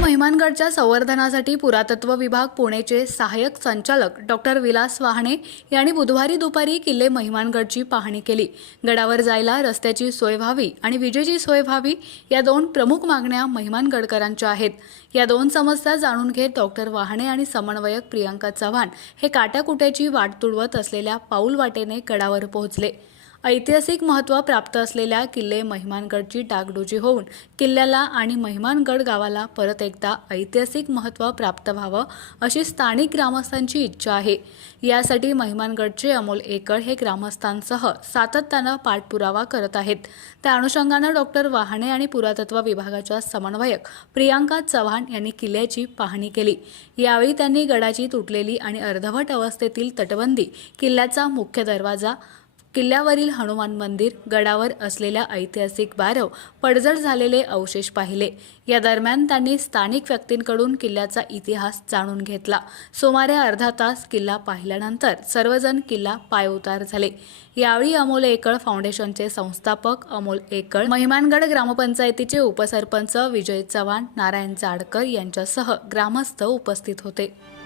महिमानगडच्या संवर्धनासाठी पुरातत्व विभाग पुणेचे सहाय्यक संचालक डॉक्टर विलास वाहणे यांनी बुधवारी दुपारी किल्ले महिमानगडची पाहणी केली. गडावर जायला रस्त्याची सोय व्हावी आणि विजेची सोय व्हावी या दोन प्रमुख मागण्या महिमानगडकरांच्या आहेत. या दोन समस्या जाणून घेत डॉक्टर वाहणे आणि समन्वयक प्रियांका चव्हाण हे काट्याकुट्याची वाट तुडवत असलेल्या पाऊल वाटेने गडावर पोहोचले. ऐतिहासिक महत्त्व प्राप्त असलेल्या किल्ले महिमानगडची डागडुजी होऊन किल्ल्याला आणि महिमानगड गावाला परत एकदा ऐतिहासिक महत्त्व प्राप्त व्हावं अशी स्थानिक ग्रामस्थांची इच्छा आहे. यासाठी महिमानगडचे अमोल एकळ हे ग्रामस्थांसह सातत्यानं पाठपुरावा करत आहेत. त्या अनुषंगानं डॉक्टर वाहणे आणि पुरातत्व विभागाच्या समन्वयक प्रियांका चव्हाण यांनी किल्ल्याची पाहणी केली. यावेळी त्यांनी गडाची तुटलेली आणि अर्धवट अवस्थेतील तटबंदी किल्ल्याचा मुख्य दरवाजा किल्ल्यावरील हनुमान मंदिर गडावर असलेल्या ऐतिहासिक बारव पडझड झालेले अवशेष पाहिले. या दरम्यान त्यांनी स्थानिक व्यक्तींकडून किल्ल्याचा इतिहास जाणून घेतला. सुमारे अर्धा तास किल्ला पाहिल्यानंतर सर्वजण किल्ला पायउतार झाले. यावेळी अमोल एकळ फाउंडेशनचे संस्थापक अमोल एकळ महिमानगड ग्रामपंचायतीचे उपसरपंच विजय चव्हाण नारायण जाडकर यांच्यासह ग्रामस्थ उपस्थित होते.